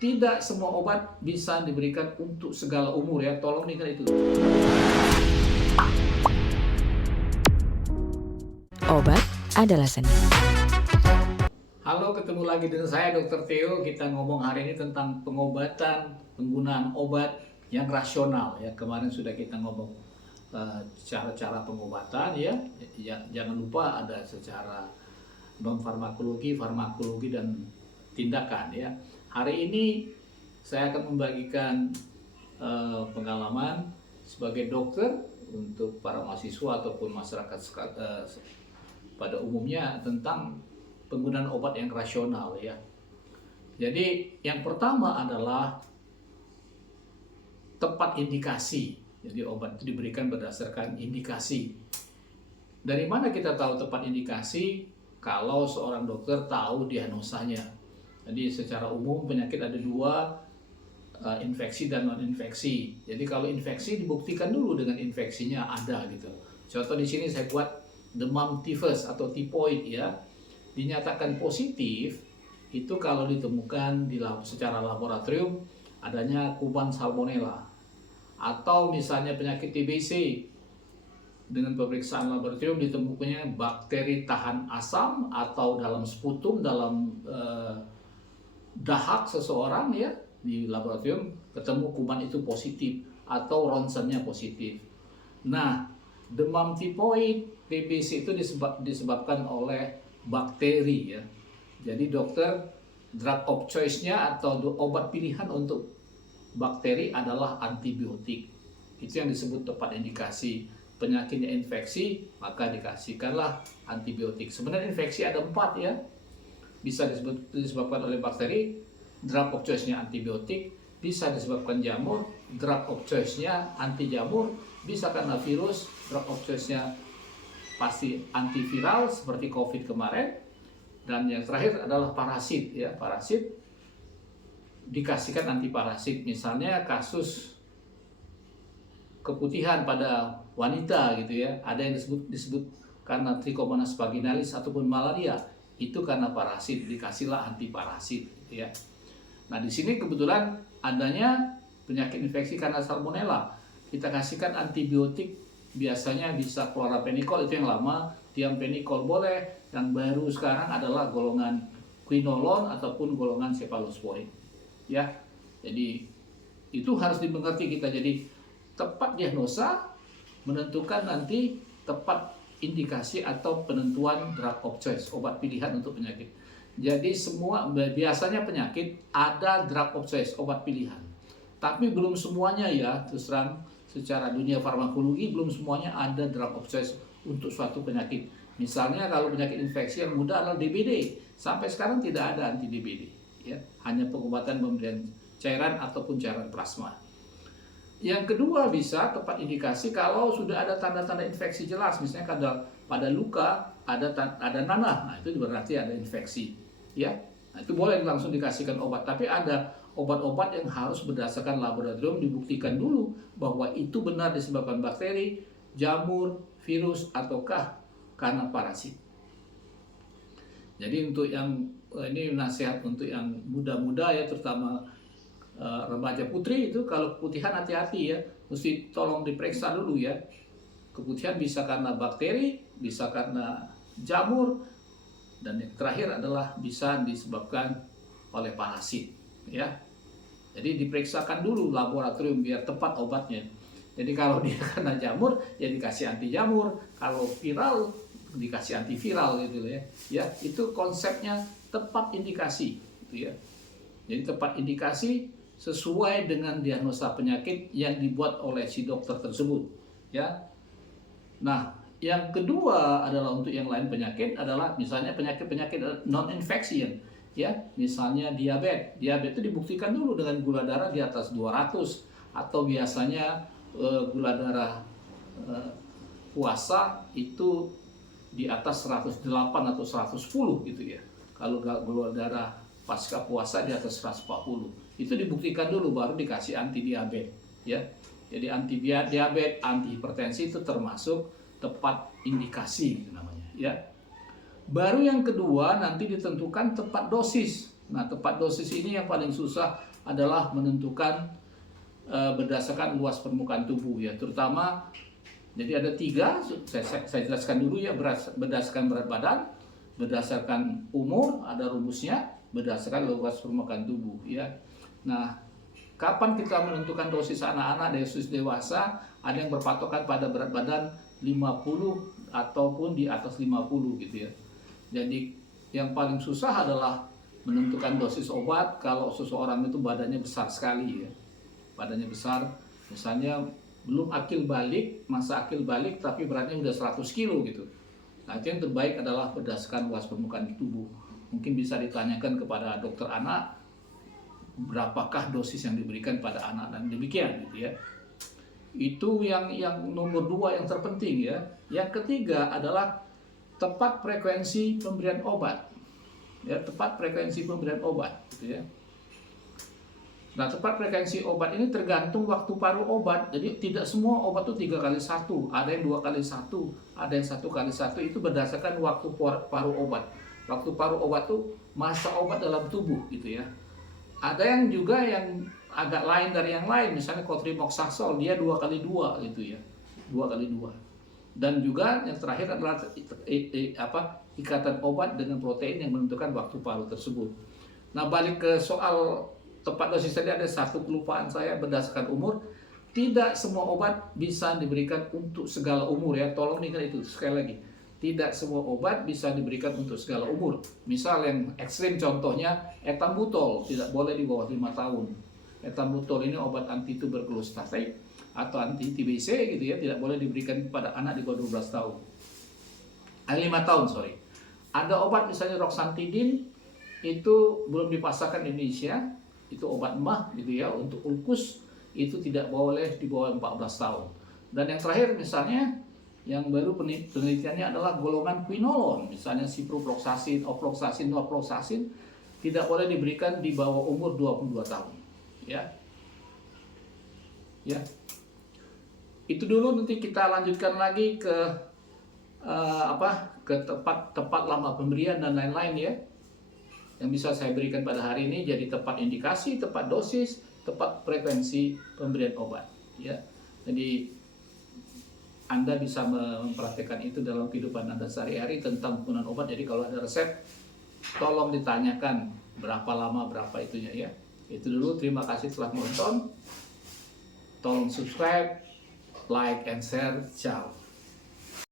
Tidak semua obat bisa diberikan untuk segala umur ya, tolong diingat itu. Obat adalah seni. Halo, ketemu lagi dengan saya Dr. Theo. Kita ngomong hari ini tentang pengobatan, penggunaan obat yang rasional ya. Kemarin sudah kita ngomong cara-cara pengobatan ya. Jangan lupa ada secara non farmakologi, farmakologi dan tindakan ya. Hari ini saya akan membagikan pengalaman sebagai dokter untuk para mahasiswa ataupun masyarakat pada umumnya tentang penggunaan obat yang rasional ya. Jadi yang pertama adalah tepat indikasi. Jadi obat itu diberikan berdasarkan indikasi. Dari mana kita tahu tepat indikasi? Kalau seorang dokter tahu diagnosanya. Jadi secara umum penyakit ada dua, infeksi dan non-infeksi. Jadi kalau infeksi dibuktikan dulu dengan infeksinya ada gitu. Contoh di sini saya buat demam tifus atau tifoid ya. Dinyatakan positif itu kalau ditemukan secara laboratorium adanya kuman salmonella. Atau misalnya penyakit TBC dengan pemeriksaan laboratorium ditemukannya bakteri tahan asam atau dalam sputum, dalam dahak seseorang ya, di laboratorium ketemu kuman itu positif atau ronsennya positif. Nah, demam tifoid TBC itu disebabkan oleh bakteri ya. Jadi dokter drug of choice-nya atau obat pilihan untuk bakteri adalah antibiotik. Itu yang disebut tepat indikasi. Penyakitnya infeksi, maka dikasihkanlah antibiotik. Sebenarnya infeksi ada 4 ya. Bisa disebabkan oleh bakteri, drug of choice-nya antibiotik, bisa disebabkan jamur, drug of choice-nya anti jamur, bisa karena virus, drug of choice-nya pasti antiviral seperti COVID kemarin, dan yang terakhir adalah parasit ya. Parasit dikasihkan antiparasit, misalnya kasus keputihan pada wanita gitu ya, ada yang disebut karena Trichomonas vaginalis ataupun malaria, itu karena parasit, dikasihlah antiparasit ya. Nah di sini kebetulan adanya penyakit infeksi karena salmonella, kita kasihkan antibiotik, biasanya bisa chloramphenicol, itu yang lama, thiamphenicol boleh, yang baru sekarang adalah golongan quinolone ataupun golongan cephalosporin ya. Jadi itu harus dimengerti kita. Jadi tepat diagnosa menentukan nanti tepat indikasi atau penentuan drug of choice, obat pilihan untuk penyakit. Jadi biasanya penyakit ada drug of choice, obat pilihan. Tapi belum semuanya ya, terus terang secara dunia farmakologi belum semuanya ada drug of choice untuk suatu penyakit. Misalnya kalau penyakit infeksi yang mudah adalah DBD, sampai sekarang tidak ada anti DBD ya, hanya pengobatan pemberian cairan ataupun cairan plasma. Yang kedua bisa tepat indikasi kalau sudah ada tanda-tanda infeksi jelas, misalnya pada luka ada nanah, nah itu berarti ada infeksi, ya. Nah, itu boleh langsung dikasihkan obat, tapi ada obat-obat yang harus berdasarkan laboratorium dibuktikan dulu bahwa itu benar disebabkan bakteri, jamur, virus ataukah karena parasit. Jadi untuk yang ini nasihat untuk yang muda-muda ya, terutama remaja putri, itu kalau keputihan hati-hati ya, mesti tolong diperiksa dulu ya. Keputihan bisa karena bakteri, bisa karena jamur, dan yang terakhir adalah bisa disebabkan oleh parasit ya. Jadi diperiksakan dulu laboratorium biar tepat obatnya. Jadi kalau dia kena jamur ya dikasih anti jamur, kalau viral dikasih antiviral gitu ya. Ya, itu konsepnya tepat indikasi gitu ya. Jadi tepat indikasi sesuai dengan diagnosa penyakit yang dibuat oleh si dokter tersebut ya. Nah yang kedua adalah untuk yang lain penyakit adalah misalnya penyakit non infeksi ya, misalnya diabetes itu dibuktikan dulu dengan gula darah di atas 200, atau biasanya gula darah puasa itu di atas 108 atau 110 gitu ya. Kalau gula darah pasca puasa di atas 140, itu dibuktikan dulu baru dikasih anti diabetes ya. Jadi anti diabetes, anti hipertensi itu termasuk tepat indikasi gitu namanya ya. Baru yang kedua nanti ditentukan tepat dosis. Nah, tepat dosis ini yang paling susah adalah menentukan berdasarkan luas permukaan tubuh ya, terutama jadi ada 3, saya jelaskan dulu ya, berdasarkan berat badan, berdasarkan umur, ada rumusnya, berdasarkan luas permukaan tubuh ya. Nah, kapan kita menentukan dosis anak-anak, dosis dewasa, ada yang berpatokan pada berat badan 50 ataupun di atas 50 gitu ya. Jadi yang paling susah adalah menentukan dosis obat kalau seseorang itu badannya besar sekali ya. Badannya besar, misalnya belum akil balik, masa akil balik tapi beratnya udah 100 kilo gitu. Nah, itu yang terbaik adalah berdasarkan luas permukaan tubuh. Mungkin bisa ditanyakan kepada dokter anak berapakah dosis yang diberikan pada anak dan demikian gitu ya. Itu yang nomor 2 yang terpenting ya. Yang ketiga adalah tepat frekuensi pemberian obat. Ya, tepat frekuensi pemberian obat gitu ya. Nah, tepat frekuensi obat ini tergantung waktu paruh obat. Jadi tidak semua obat itu 3x1, ada yang 2x1, ada yang 1x1. Itu berdasarkan waktu paruh obat. Waktu paruh obat itu masa obat dalam tubuh gitu ya. Ada yang juga yang agak lain dari yang lain, misalnya cotrimoxazole, dia 2x2 gitu ya, 2x2. Dan juga yang terakhir adalah ikatan obat dengan protein yang menentukan waktu paruh tersebut. Nah, balik ke soal tepat dosis tadi, ada satu kelupaan saya berdasarkan umur. Tidak semua obat bisa diberikan untuk segala umur ya, tolong ingat itu sekali lagi. Tidak semua obat bisa diberikan untuk segala umur. Misal yang ekstrim contohnya etambutol, tidak boleh di bawah 5 tahun. Etambutol ini obat anti tuberkulosis atau anti TBC gitu ya, tidak boleh diberikan kepada anak di bawah 12 tahun. 5 tahun, sorry. Ada obat misalnya roxantidin, itu belum dipasarkan di Indonesia, itu obat emah gitu ya, untuk ulkus itu tidak boleh di bawah 14 tahun. Dan yang terakhir misalnya yang baru penelitiannya adalah golongan quinolone, misalnya ciprofloxacin, ofloxacin, norfloxacin tidak boleh diberikan di bawah umur 22 tahun. Ya. Ya. Itu dulu, nanti kita lanjutkan lagi ke ke tepat lama pemberian dan lain-lain ya. Yang bisa saya berikan pada hari ini, jadi tepat indikasi, tepat dosis, tepat frekuensi pemberian obat ya. Jadi Anda bisa mempraktikkan itu dalam kehidupan Anda sehari-hari tentang penggunaan obat. Jadi kalau ada resep, tolong ditanyakan berapa lama, berapa itunya ya. Itu dulu, terima kasih telah menonton. Tolong subscribe, like, and share. Ciao.